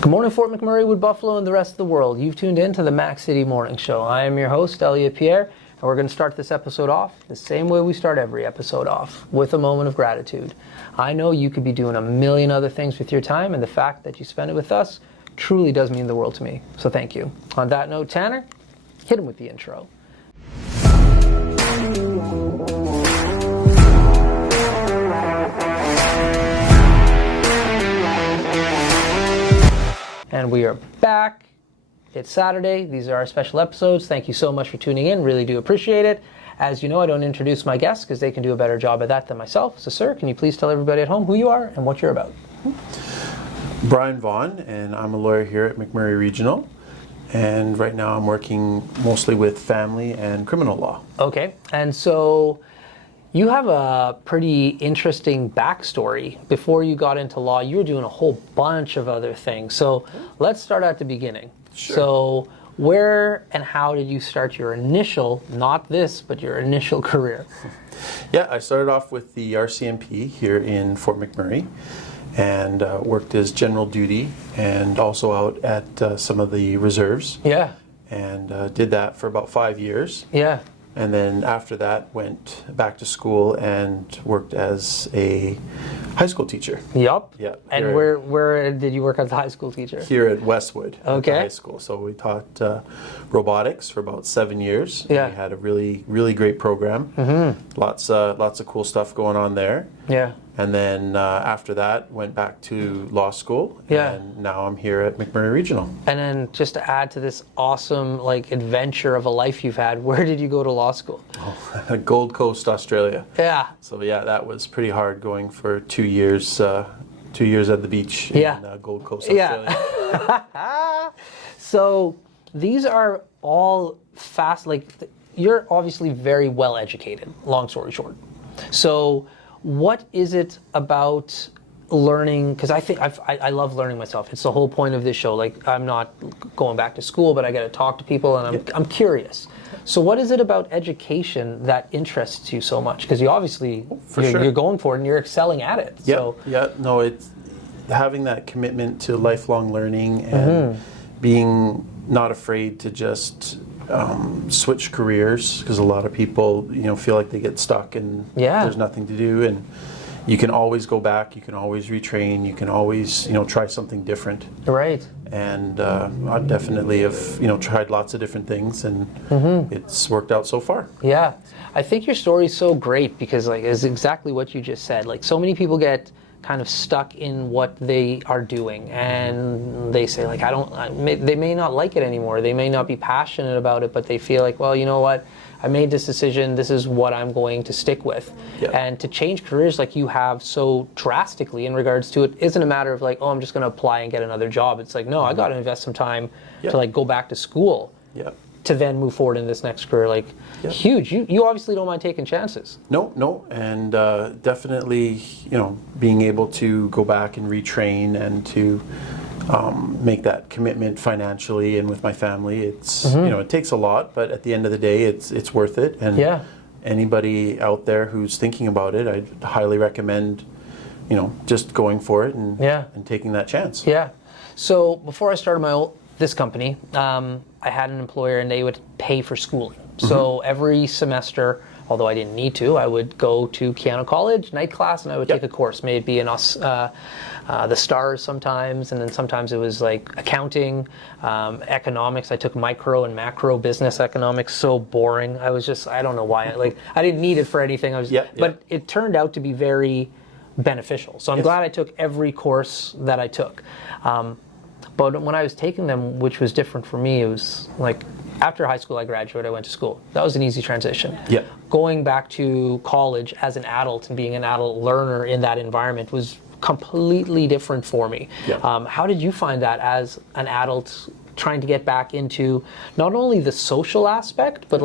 Good morning, Fort McMurray, Wood Buffalo, and the rest of the world. You've tuned in to the Mac City Morning Show. I am your host, Elliot Pierre, and we're going to start this episode off the same way we start every episode off, with a moment of gratitude. I know you could be doing a million other things with your time, and the fact that you spend it with us truly does mean the world to me. So thank you. On that note, Tanner, hit him with the intro. And we are back. It's Saturday. These are our special episodes. Thank you so much for tuning in. Really do appreciate it. As you know, I don't introduce my guests because they can do a better job at that than myself. So, sir, can you please tell everybody at home who you are and what you're about? Brian Vaughan, and I'm a lawyer here at McMurray Regional. And right now I'm working mostly with family and criminal law. Okay. And so you have a pretty interesting backstory. Before you got into law, you were doing a whole bunch of other things. So let's start at the beginning. Sure. So where and how did you start your initial, not this, but your initial career? Yeah, I started off with the RCMP here in Fort McMurray and worked as general duty and also out at some of the reserves. Yeah. And did that for about 5 years. Yeah. And then after that, went back to school and worked as a high school teacher. Yup. Yeah. And where did you work as a high school teacher? Here at Westwood, okay. At the high school. So we taught robotics for about 7 years. Yeah. We had a really great program. Mm-hmm. Lots of cool stuff going on there. Yeah. And then after that, went back to law school. Yeah. And now I'm here at McMurray Regional. And then just to add to this awesome adventure of a life you've had, where did you go to law school? Oh, Gold Coast, Australia. Yeah. So yeah, that was pretty hard going for 2 years. 2 years at the beach in Gold Coast, Australia. Yeah. So these are all fast. You're obviously very well educated. Long story short. So what is it about learning? Because I love learning myself. It's the whole point of this show. I'm not going back to school, but I get to talk to people, and I'm curious. So what is it about education that interests you so much? Because you obviously you're going for it and you're excelling at it. Yeah. So. Yeah. No, it's having that commitment to lifelong learning and being not afraid to just switch careers, because a lot of people feel like they get stuck and there's nothing to do, and you can always go back, you can always retrain, you can always try something different. Right. And I definitely have tried lots of different things, and it's worked out so far. Yeah, I think your story is so great because it's exactly what you just said. So many people get kind of stuck in what they are doing, and they say they may not like it anymore, they may not be passionate about it, but they feel like, well, you know what, I made this decision, this is what I'm going to stick with. Yeah. And to change careers like you have so drastically in regards to it isn't a matter of I'm just going to apply and get another job. It's no, I got to invest some time to go back to school. Yeah. To then move forward in this next career, huge. You obviously don't mind taking chances. No, and definitely, being able to go back and retrain and to make that commitment financially and with my family. It's it takes a lot, but at the end of the day, it's worth it. And anybody out there who's thinking about it, I'd highly recommend, just going for it and taking that chance. Yeah. So before I started this company, I had an employer and they would pay for schooling. So every semester, although I didn't need to, I would go to Keanu College, night class, and I would take a course. May it be in the stars sometimes, and then sometimes it was accounting, economics. I took micro and macro business economics. So boring. I don't know why. I didn't need it for anything. But it turned out to be very beneficial. So I'm glad I took every course that I took. But when I was taking them, which was different for me, it was after high school I graduated, I went to school. That was an easy transition. Yeah. Going back to college as an adult and being an adult learner in that environment was completely different for me. Yeah. How did you find that as an adult trying to get back into not only the social aspect, but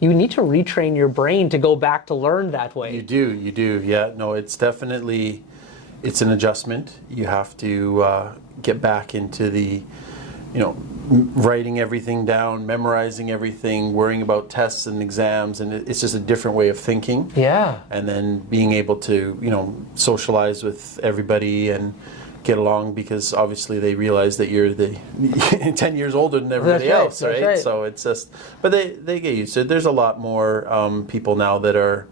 you need to retrain your brain to go back to learn that way? You do. Yeah. No, it's definitely, it's an adjustment. You have to get back into the, writing everything down, memorizing everything, worrying about tests and exams, and it's just a different way of thinking. Yeah. And then being able to, socialize with everybody and get along because obviously they realize that you're the 10 years older than everybody That's right, else, right? that's right. So it's just, but they get used to it. There's a lot more people now that are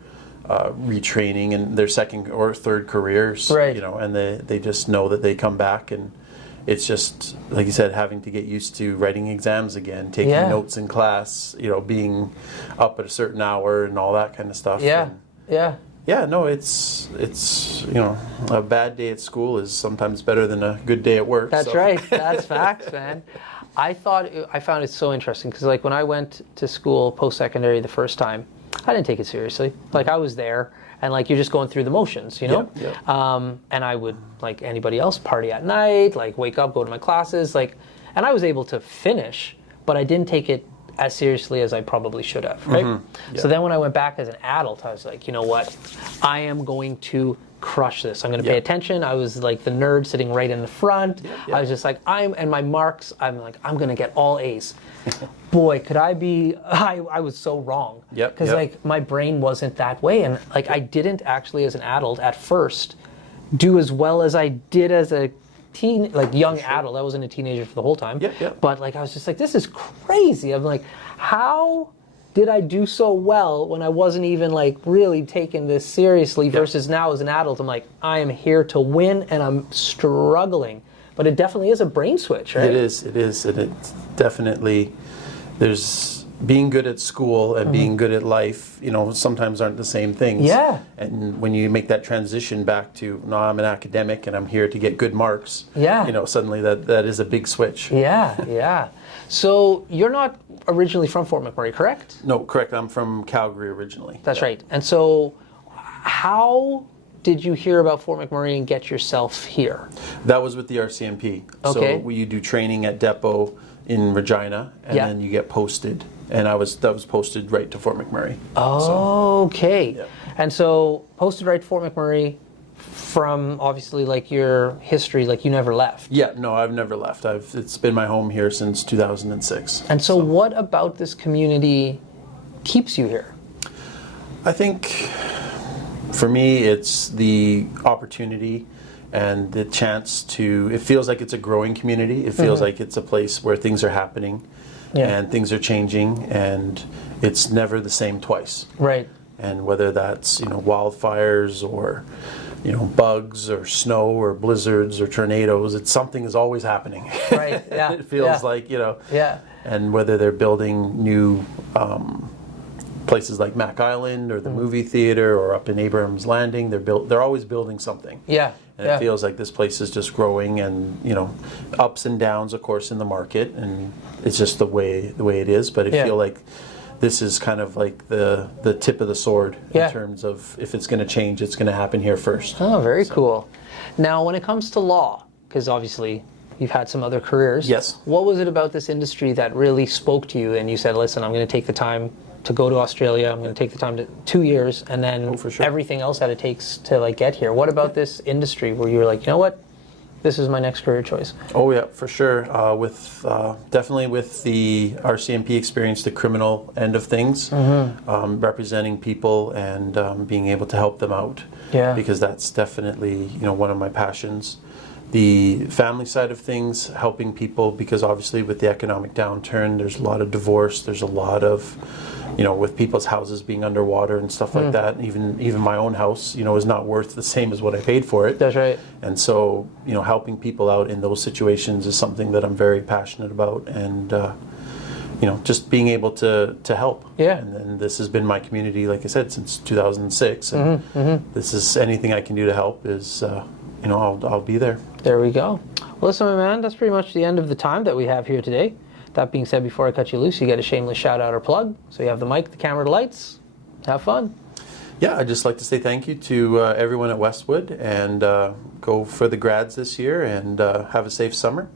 retraining in their second or third careers, Right. and they just know that they come back, and it's just, like you said, having to get used to writing exams again, taking Yeah. notes in class, being up at a certain hour and all that kind of stuff. Yeah, And yeah. yeah, no, it's a bad day at school is sometimes better than a good day at work. That's so. right. That's facts, man. I found it so interesting because, like, when I went to school post-secondary the first time, I didn't take it seriously. Like, I was there, and like you're just going through the motions, Yeah. And I would, like anybody else, party at night, like wake up, go to my classes, and I was able to finish, but I didn't take it as seriously as I probably should have, right? Yeah. So then when I went back as an adult, I was like, you know what? I am going to crush this. I'm going to pay Yeah. attention. I was like the nerd sitting right in the front. Yeah. I was just like, and my marks, I'm going to get all A's. Boy, could I be, I was so wrong. Yep, Because yep. like my brain wasn't that way. And like I didn't actually as an adult at first do as well as I did as a young adult. I wasn't a teenager for the whole time. Yep, yep. But like I was just like, this is crazy. I'm like, how did I do so well when I wasn't even like really taking this seriously versus now as an adult, I'm like, I am here to win and I'm struggling. But it definitely is a brain switch, right? It is, and it's definitely, there's being good at school and being good at life, sometimes aren't the same things. Yeah. And when you make that transition back to, no, I'm an academic and I'm here to get good marks, Yeah. Suddenly that is a big switch. Yeah, yeah. So you're not originally from Fort McMurray, correct? No, correct. I'm from Calgary originally. That's right. And so how did you hear about Fort McMurray and get yourself here? That was with the RCMP. Okay. So you do training at depot in Regina, and Yeah. then you get posted. And that was posted right to Fort McMurray. Okay. Yeah. And so posted right to Fort McMurray from obviously like your history, like you never left. Yeah, no, I've never left. It's been my home here since 2006. And so what about this community keeps you here? I think for me, it's the opportunity and the chance it feels like it's a growing community. It feels like it's a place where things are happening and things are changing, and it's never the same twice. Right. And whether that's, wildfires or, bugs or snow or blizzards or tornadoes, something is always happening. Right, yeah. It feels yeah. like, Yeah. and whether they're building new places like Mac Island or the movie theater or up in Abraham's Landing, they're always building something. Yeah. And yeah. it feels like this place is just growing, and ups and downs, of course, in the market, and it's just the way it is. But I feel like this is kind of like the tip of the sword in terms of if it's going to change, it's going to happen here first. Oh, very cool. Now, when it comes to law, because obviously you've had some other careers. Yes. What was it about this industry that really spoke to you and you said, listen, I'm going to take the time to go to Australia, I'm going to take the time to 2 years, and then for sure. everything else that it takes to like get here. What about this industry where you were like, you know what, this is my next career choice? Oh yeah, for sure. Definitely with the RCMP experience, the criminal end of things, representing people and being able to help them out. Yeah. Because that's definitely one of my passions. The family side of things, helping people, because obviously with the economic downturn, there's a lot of divorce. There's a lot of with people's houses being underwater and stuff like that. Even my own house, is not worth the same as what I paid for it. That's right. And so, helping people out in those situations is something that I'm very passionate about, and just being able to help. Yeah. And this has been my community, like I said, since 2006. And this is anything I can do to help is, I'll be there. There we go. Well, listen, my man, that's pretty much the end of the time that we have here today. That being said, before I cut you loose, you get a shameless shout out or plug. So you have the mic, the camera, the lights. Have fun. Yeah, I'd just like to say thank you to everyone at Westwood, and go for the grads this year, and have a safe summer.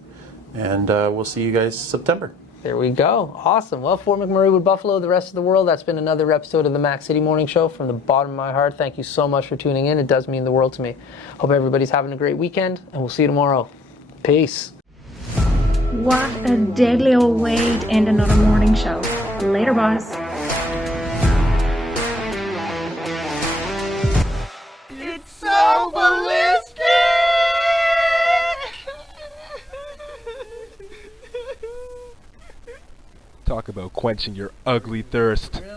And we'll see you guys September. There we go. Awesome. Well, Fort McMurray with Buffalo, the rest of the world, that's been another episode of the Mac City Morning Show. From the bottom of my heart, thank you so much for tuning in. It does mean the world to me. Hope everybody's having a great weekend, and we'll see you tomorrow. Peace. What a deadly old way to end another morning show. Later, boss. It's so ballistic! Talk about quenching your ugly thirst.